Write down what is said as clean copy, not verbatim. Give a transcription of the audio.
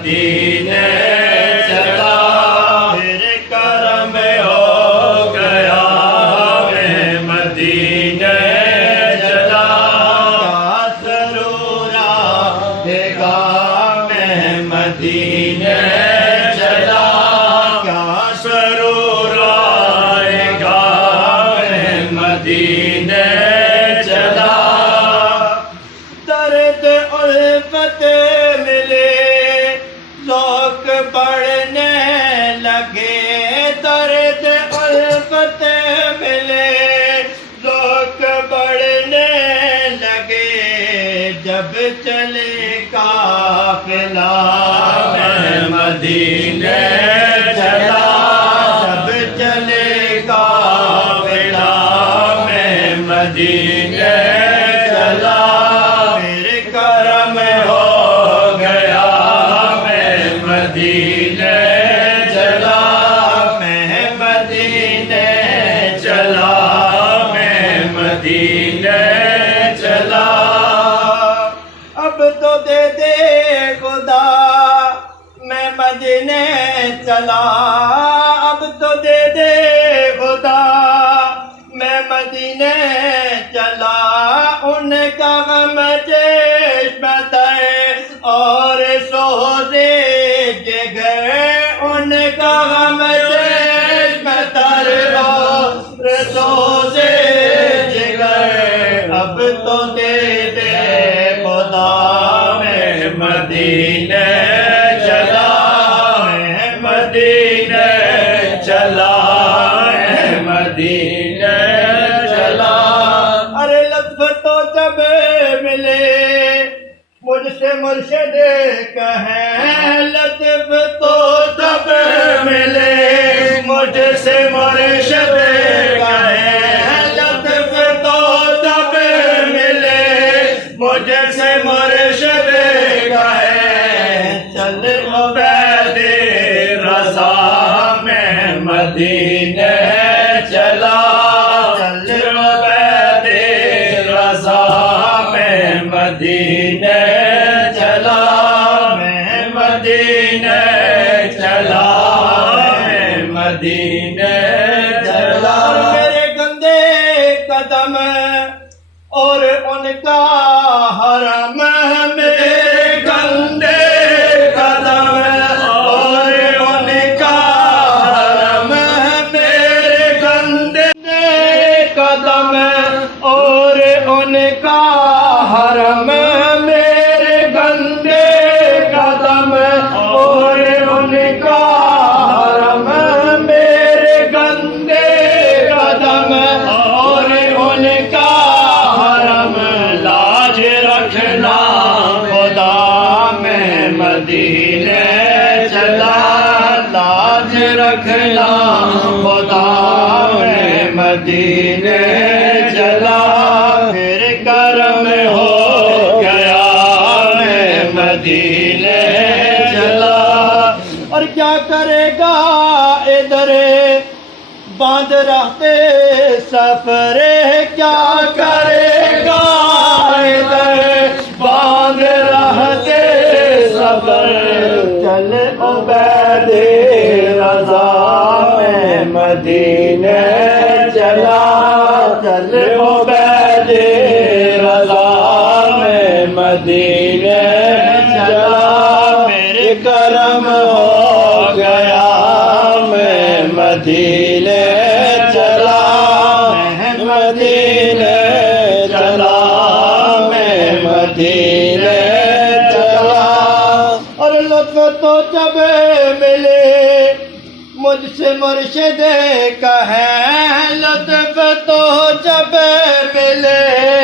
مدینے چلا، پھر کرم ہو گیا میں مدینے چلا، کیا سرور آئے گا میں مدینے چلا، کیا سرور آئے گا میں مدینے چلا، درد الفت ملے ذوق بڑھنے لگے، درد الفت ملے ذوق بڑھنے لگے، جب چلے قافلہ میں مدینے چلا، جب چلے قافلہ میں مدینے چلا، پھر کرم ہو گیا میں مدینے چلا، میں مدینے چلا، میں مدینے چلا، اب تو دے دے خدا میں مدینے چلا، اب تو دے دے خدا میں مدینے چلا، ان کا غم چشم تر اور سوزے جگر، ان کا غم چشم تر اور سوزے جگر، اب تو دے دے خدا میں مدینے چلا، میں مدینے چلا، میں مدینے چلا، ارے لطف تو جب ملے مجھ سے مرشد کہیں، لطف تو جب ملے مجھ سے مرشد کہیں، لطف تو جب ملے مجھ سے مرشد کہیں، چل عبید رضا میں مدینے چلا، چل عبید رضا میں مدینے چلا، میں مدینے چلا، میں مدینے چلا، میرے گندے قدم اور ان کا حرم، میرے گندے قدم اور ان کا حرم، میرے گندے قدم اور ان کا حرم، میرے گندے قدم اور ان کا حرم، میرے گندے قدم اور ان کا حرم، لاج رکھنا خدا میں مدینے چلا، لاج رکھنا خدا میں مدینے چلا، پھر کرم ہو گیا میں مدینے چلا، اور کیا کرے گا ادھر باندھ رہتے سفر، کیا کرے گا ادھر باندھ رہتے سفر، چل عبید رضا میں مدینے چلا، چل عبید رضا میں مدینے چلا، میرے کرم ہو گیا میں مدینے چلا، میں مدینے چلا، میں مدینے چلا، اور لطف تو جب ملے مجھ سے مرشد کہیں، لطف تو جب ملے